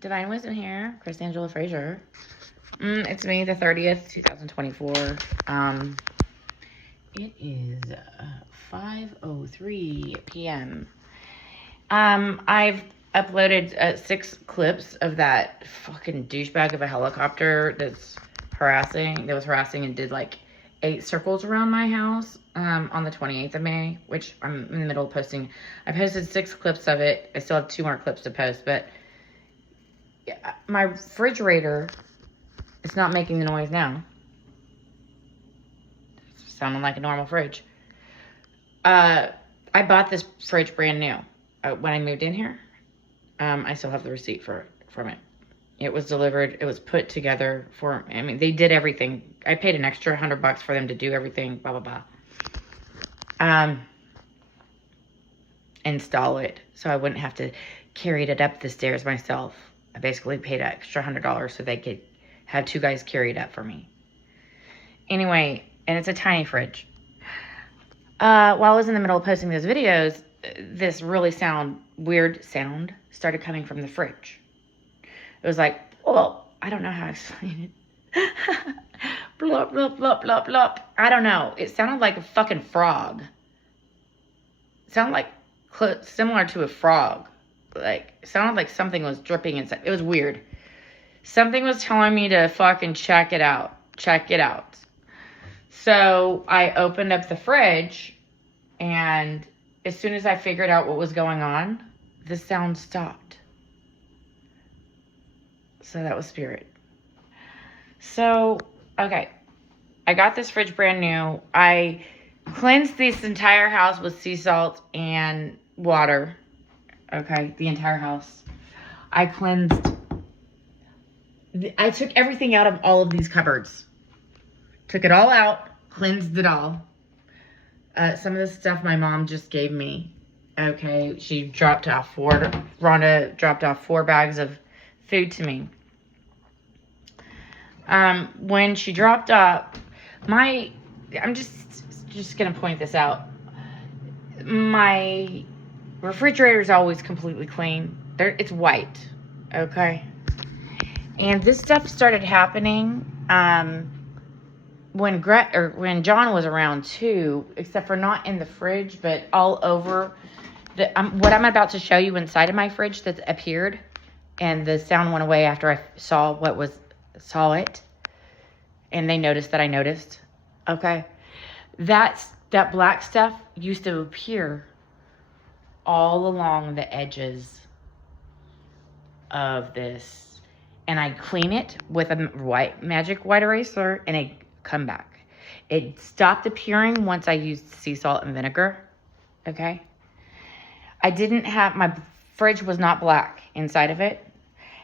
Divine Wisdom here, Chris Angela Frazier. It's me, the 30th, 2024. It is 5:03 p.m. I've uploaded 6 clips of that fucking douchebag of a helicopter that was harassing and did like 8 circles around my house on the 28th of May, which I'm in the middle of posting. I posted 6 clips of it. I still have 2 more clips to post, but my refrigerator is not making the noise now. It's sounding like a normal fridge. I bought this fridge brand new when I moved in here. I still have the receipt from it. It was delivered. It was put together for, I mean, they did everything. I paid an extra $100 for them to do everything, blah, blah, blah. Install it so I wouldn't have to carry it up the stairs myself. I basically paid an extra $100 so they could have 2 guys carry it up for me. Anyway, and it's a tiny fridge. While I was in the middle of posting those videos, this really weird sound started coming from the fridge. It was like, oh, I don't know how to explain it. Blop, blop, blop, blop, blop. I don't know. It sounded like a fucking frog. It sounded like similar to a frog. Like, it sounded like something was dripping inside. It was weird. Something was telling me to fucking check it out. Check it out. So I opened up the fridge, and as soon as I figured out what was going on, the sound stopped. So that was spirit. So, okay. I got this fridge brand new. I cleansed this entire house with sea salt and water. Okay, the entire house. I took everything out of all of these cupboards. Took it all out, cleansed it all. Some of the stuff my mom just gave me. Okay, Rhonda dropped off 4 bags of food to me. When she dropped up, I'm just gonna point this out. My refrigerator is always completely clean. It's white, okay? And this stuff started happening when John was around too, except for not in the fridge, but all over. What I'm about to show you inside of my fridge that appeared, and the sound went away after I saw it, and they noticed that I noticed. Okay, that black stuff used to appear all along the edges of this, and I clean it with a magic white eraser, and it come back. It stopped appearing once I used sea salt and vinegar. Okay, my fridge was not black inside of it.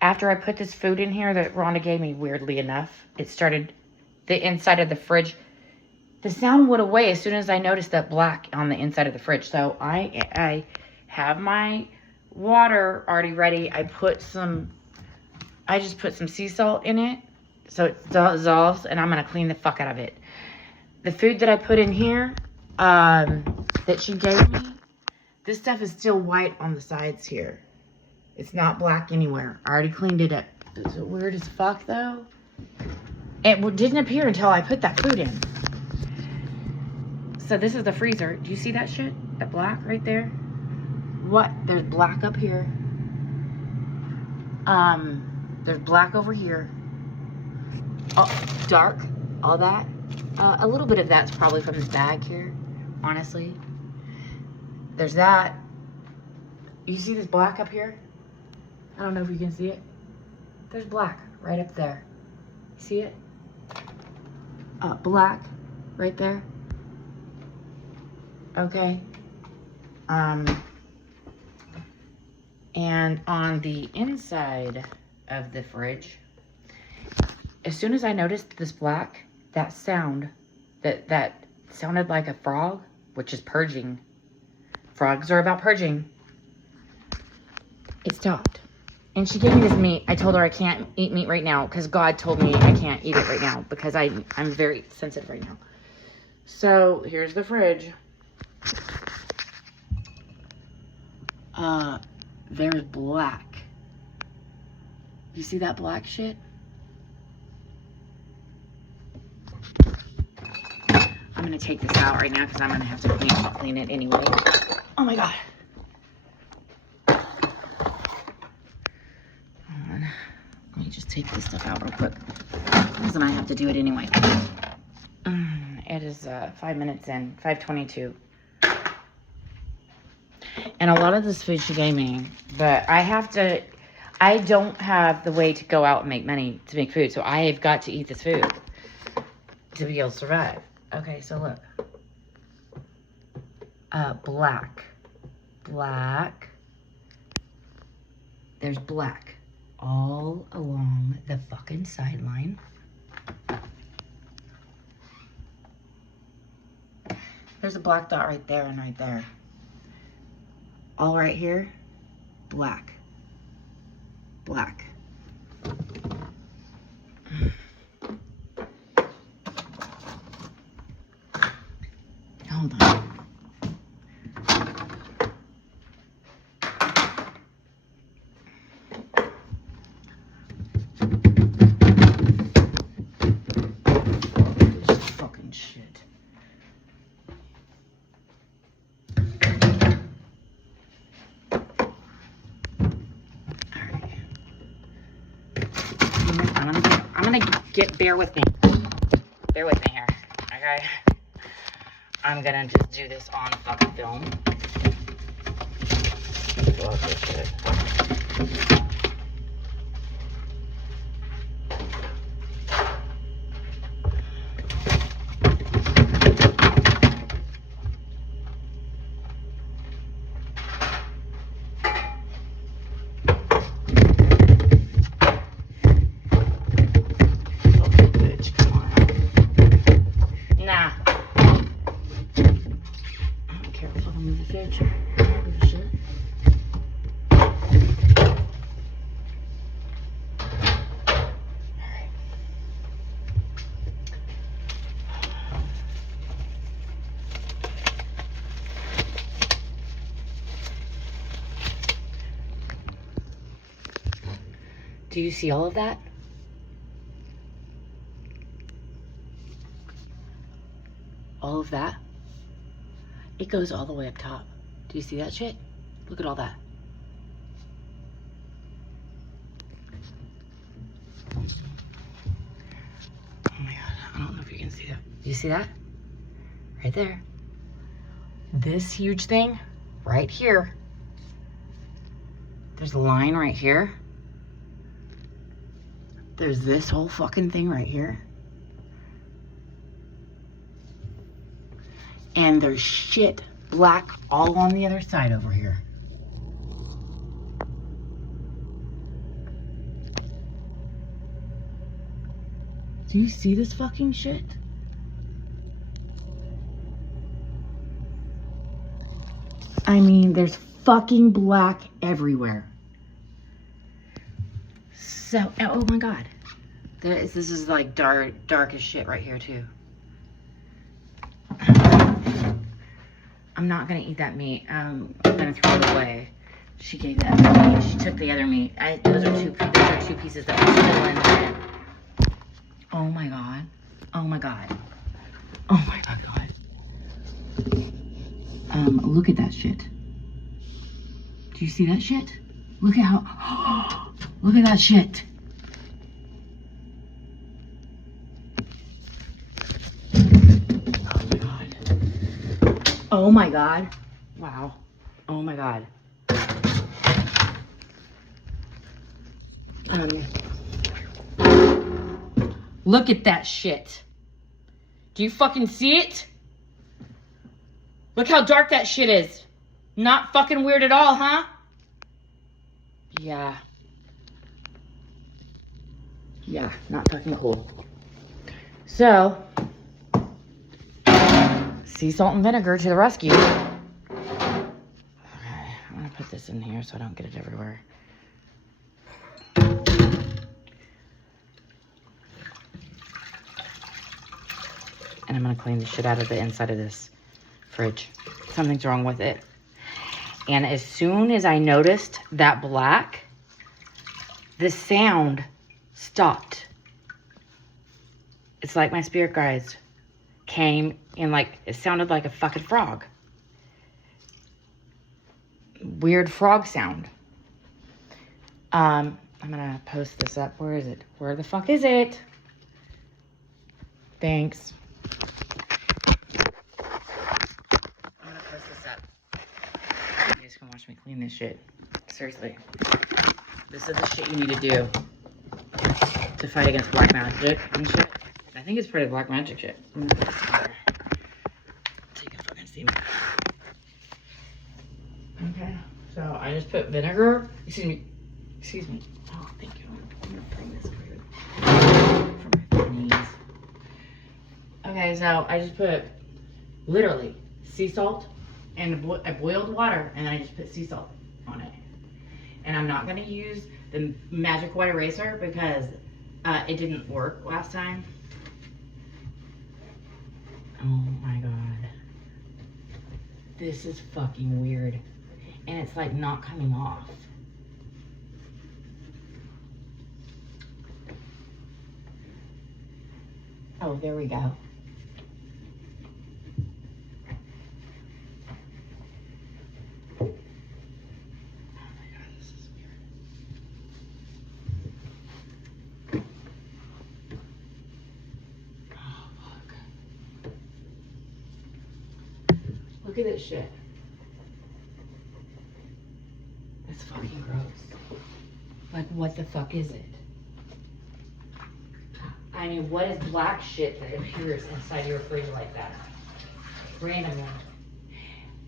After I put this food in here that Rhonda gave me, weirdly enough, the inside of the fridge, the sound went away as soon as I noticed that black on the inside of the fridge. So I have my water already ready. I just put some sea salt in it so it dissolves, and I'm going to clean the fuck out of it. The food that I put in here that she gave me, this stuff is still white on the sides here. It's not black anywhere. I already cleaned it up. Is it weird as fuck, though? It didn't appear until I put that food in. So this is the freezer. Do you see that shit? That black right there? What? There's black up here. There's black over here. Oh, dark. All that. A little bit of that's probably from this bag here, honestly. There's that. You see this black up here? I don't know if you can see it. There's black right up there. See it? Black right there. Okay. And on the inside of the fridge, as soon as I noticed this black, that sound, that sounded like a frog, which is purging. Frogs are about purging. It stopped. And she gave me this meat. I told her I can't eat meat right now because God told me I can't eat it right now because I'm very sensitive right now. So here's the fridge. There's black You see that black shit? I'm gonna take this out right now because I'm gonna have to clean it anyway. Oh my God. Hold on. Let me just take this stuff out real quick because I might have to do it anyway. It is 5 minutes in, 5:22. And a lot of this food she gave me, but I don't have the way to go out and make money to make food. So I have got to eat this food to be able to survive. Okay, so look. Black. There's black all along the fucking sideline. There's a black dot right there and right there. All right here, black. Hold on. This fucking shit. Bear with me. Bear with me here, okay? I'm gonna just do this on fucking film. Love this shit. Do you see all of that? All of that? It goes all the way up top. Do you see that shit? Look at all that. Oh my God, I don't know if you can see that. Do you see that? Right there. This huge thing right here. There's a line right here. There's this whole fucking thing right here. And there's shit black all on the other side over here. Do you see this fucking shit? I mean, there's fucking black everywhere. So, oh my God. This is like dark as shit right here too. I'm not gonna eat that meat. I'm gonna throw it away. She gave the other meat. She took the other meat. Those are two pieces that are still in there. Oh my God. Oh my God. Oh my God. Look at that shit. Do you see that shit? Look at how, look at that shit. Oh my God. Wow. Oh my God. Look at that shit. Do you fucking see it? Look how dark that shit is. Not fucking weird at all, huh? Yeah. Yeah, not fucking cool. So, sea salt and vinegar to the rescue. Okay, I'm gonna put this in here so I don't get it everywhere. And I'm gonna clean the shit out of the inside of this fridge. Something's wrong with it. And as soon as I noticed that black, the sound stopped. It's like my spirit guides came and like, it sounded like a fucking frog. Weird frog sound. I'm gonna post this up. Where is it? Where the fuck is it? Thanks. I'm gonna post this up. You guys can watch me clean this shit. Seriously. This is the shit you need to do to fight against black magic and shit. I think it's pretty black magic shit. I'm gonna put this together so you can fucking see me. Okay, so I just put vinegar. Excuse me. Oh, thank you. I'm gonna bring this for my knees. Okay, so I just put literally sea salt and boiled water, and then I just put sea salt on it. And I'm not gonna use the magic white eraser because it didn't work last time. Oh my god. This is fucking weird. And it's like not coming off. Oh, there we go. Oh my god, this is weird. Oh, fuck. Look at this shit. That's fucking gross. Like, what the fuck is it? I mean, what is black shit that appears inside your fridge like that? Randomly.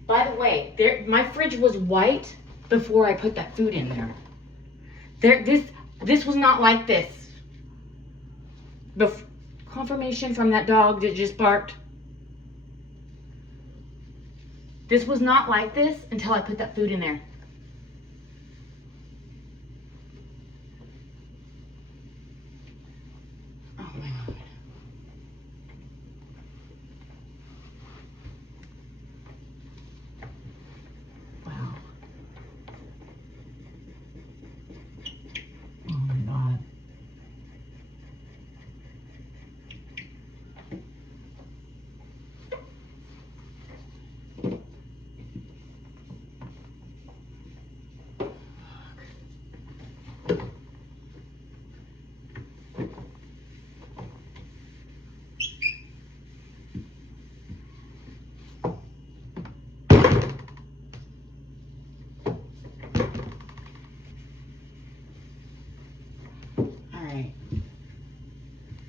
By the way, my fridge was white before I put that food in there. This was not like this. Confirmation from that dog that just barked. This was not like this until I put that food in there. Oh my god. Wow. Oh my god.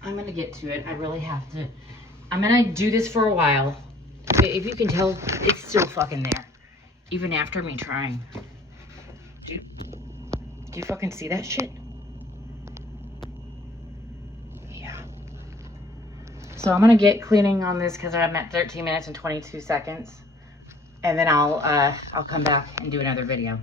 I'm gonna get to it. I really have to. I'm gonna do this for a while. If you can tell, it's still fucking there. Even after me trying. Do you fucking see that shit? Yeah. So I'm gonna get cleaning on this because I'm at 13 minutes and 22 seconds. And then I'll come back and do another video.